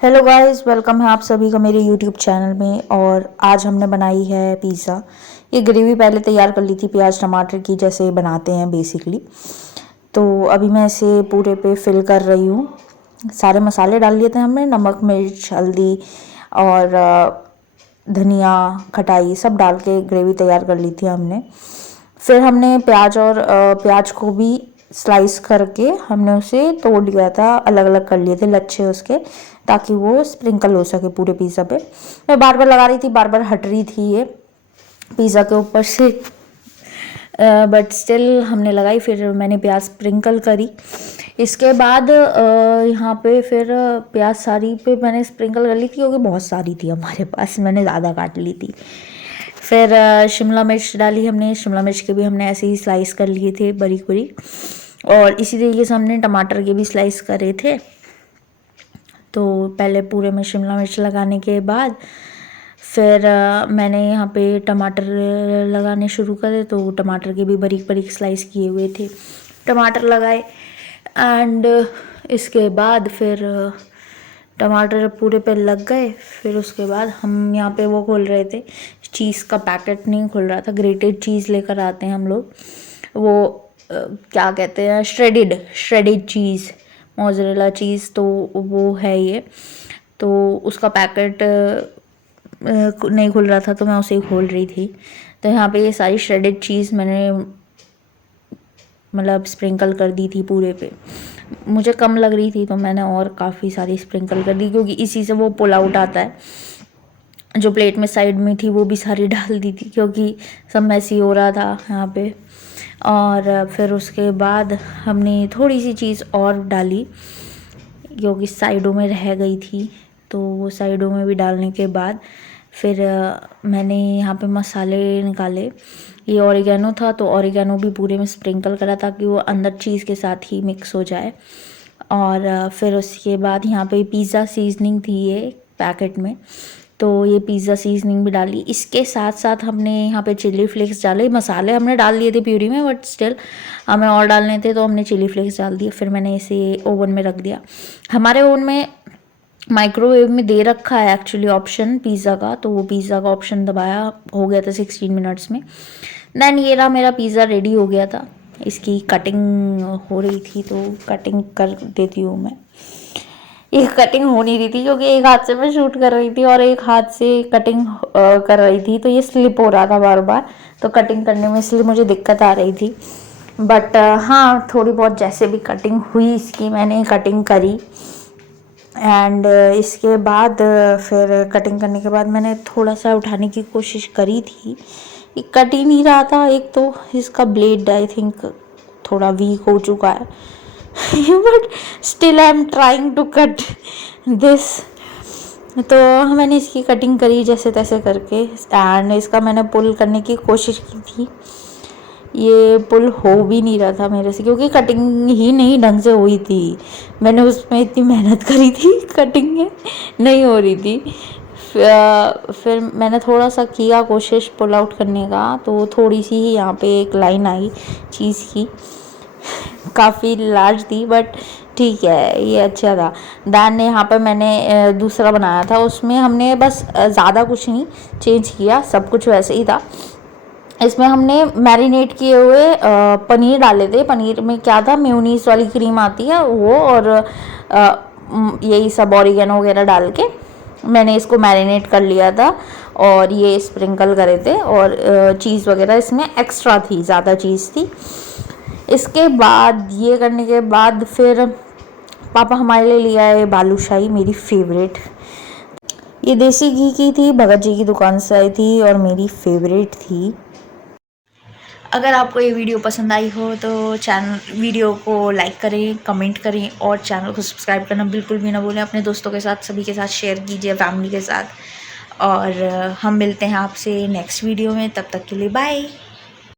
Hello guys, welcome है आप सभी का मेरे यूट्यूब चैनल में। और आज हमने बनाई है पिज़्ज़ा। ये ग्रेवी पहले तैयार कर ली थी प्याज टमाटर की, जैसे बनाते हैं बेसिकली। तो अभी मैं इसे पूरे पे फिल कर रही हूँ। सारे मसाले डाल लिए थे हमने, नमक मिर्च हल्दी और धनिया खटाई सब डाल के ग्रेवी तैयार कर ली थी हमने। फिर हमने प्याज को भी स्लाइस करके हमने उसे तोड़ लिया था, अलग अलग कर लिए थे लच्छे उसके, ताकि वो स्प्रिंकल हो सके पूरे पिज़्ज़ा पे। मैं बार बार लगा रही थी, बार बार हट रही थी ये पिज़्ज़ा के ऊपर से, बट स्टिल हमने लगाई। फिर मैंने प्याज स्प्रिंकल करी। इसके बाद यहाँ पे फिर प्याज सारी पे मैंने स्प्रिंकल कर ली थी, क्योंकि बहुत सारी थी हमारे पास, मैंने ज़्यादा काट ली थी। फिर शिमला मिर्च डाली हमने, शिमला मिर्च के भी हमने ऐसे ही स्लाइस कर लिए थे बारीक बारीक। और इसी तरीके से हमने टमाटर के भी स्लाइस करे थे। तो पहले पूरे में शिमला मिर्च लगाने के बाद फिर मैंने यहाँ पे टमाटर लगाने शुरू करे। तो टमाटर के भी बारीक बारीक स्लाइस किए हुए थे, टमाटर लगाए। एंड इसके बाद फिर टमाटर पूरे पे लग गए। फिर उसके बाद हम यहाँ पे वो खोल रहे थे, चीज़ का पैकेट नहीं खुल रहा था। ग्रेटेड चीज़ लेकर आते हैं हम लोग, वो क्या कहते हैं, श्रेडेड चीज़, मोज़रेला चीज़। तो वो है ये। तो उसका पैकेट नहीं खुल रहा था, तो मैं उसे ही खोल रही थी। तो यहाँ पे ये सारी श्रेडेड चीज़ मैंने मतलब स्प्रिंकल कर दी थी पूरे पे। मुझे कम लग रही थी तो मैंने और काफ़ी सारी स्प्रिंकल कर दी, क्योंकि इसी से वो पुल आउट आता है। जो प्लेट में साइड में थी वो भी सारी डाल दी थी, क्योंकि सब मैसी हो रहा था यहाँ पे। और फिर उसके बाद हमने थोड़ी सी चीज़ और डाली, क्योंकि साइडों में रह गई थी। तो वो साइडों में भी डालने के बाद फिर मैंने यहाँ पे मसाले निकाले। ये ऑरिगेनो था, तो ऑरिगेनो भी पूरे में स्प्रिंकल करा, ताकि वो अंदर चीज़ के साथ ही मिक्स हो जाए। और फिर उसके बाद यहाँ पे पिज़्ज़ा सीजनिंग थी ये पैकेट में, तो ये पिज़्ज़ा सीजनिंग भी डाली। इसके साथ साथ हमने यहाँ पे चिली फ्लेक्स डाले। मसाले हमने डाल दिए थे प्यूरी में, बट स्टिल हमें और डालने थे, तो हमने चिली फ्लेक्स डाल दिए। फिर मैंने इसे ओवन में रख दिया। हमारे ओवन में माइक्रोवेव में दे रखा है एक्चुअली ऑप्शन पिज़्ज़ा का, तो वो पिज़्ज़ा का ऑप्शन दबाया, हो गया था 16 मिनट्स में। देन ये रहा मेरा पिज़्ज़ा रेडी हो गया था। इसकी कटिंग हो रही थी, तो कटिंग कर देती हूँ मैं। ये कटिंग हो नहीं रही थी, क्योंकि एक हाथ से मैं शूट कर रही थी और एक हाथ से कटिंग कर रही थी, तो ये स्लिप हो रहा था बार बार। तो कटिंग करने में इसलिए मुझे दिक्कत आ रही थी। बट हाँ, थोड़ी बहुत जैसे भी कटिंग हुई इसकी, मैंने कटिंग करी। एंड इसके बाद फिर कटिंग करने के बाद मैंने थोड़ा सा उठाने की कोशिश करी थी, ये कट ही नहीं रहा था। एक तो इसका ब्लेड आई थिंक थोड़ा वीक हो चुका है, but still I am trying to cut this. तो मैंने इसकी कटिंग करी जैसे तैसे करके, एंड इसका मैंने पुल करने की कोशिश की थी। ये पुल हो भी नहीं रहा था मेरे से, क्योंकि कटिंग ही नहीं ढंग से हुई थी। मैंने उसमें इतनी मेहनत करी थी, कटिंग में नहीं हो रही थी। फिर मैंने थोड़ा सा किया कोशिश पुल आउट करने का, तो थोड़ी सी ही यहाँ पे एक लाइन आई चीज़ की, काफ़ी लार्ज थी, बट ठीक है, ये अच्छा था। दैन यहाँ पर मैंने दूसरा बनाया था, उसमें हमने बस ज़्यादा कुछ नहीं चेंज किया, सब कुछ वैसे ही था। इसमें हमने मैरिनेट किए हुए पनीर डाले थे। पनीर में क्या था, मेयोनीज वाली क्रीम आती है वो, और यही सब ऑरिगेनो वगैरह डाल के मैंने इसको मैरिनेट कर लिया था। और ये स्प्रिंकल करे थे, और चीज़ वगैरह इसमें एक्स्ट्रा थी, ज़्यादा चीज़ थी। इसके बाद ये करने के बाद फिर पापा हमारे लिए लिया है बालूशाही, मेरी फेवरेट। ये देसी घी की थी, भगत जी की दुकान से आई थी, और मेरी फेवरेट थी। अगर आपको ये वीडियो पसंद आई हो तो वीडियो को लाइक करें, कमेंट करें, और चैनल को सब्सक्राइब करना बिल्कुल भी ना भूलें। अपने दोस्तों के साथ, सभी के साथ शेयर कीजिए, फैमिली के साथ। और हम मिलते हैं आपसे नेक्स्ट वीडियो में, तब तक के लिए बाय।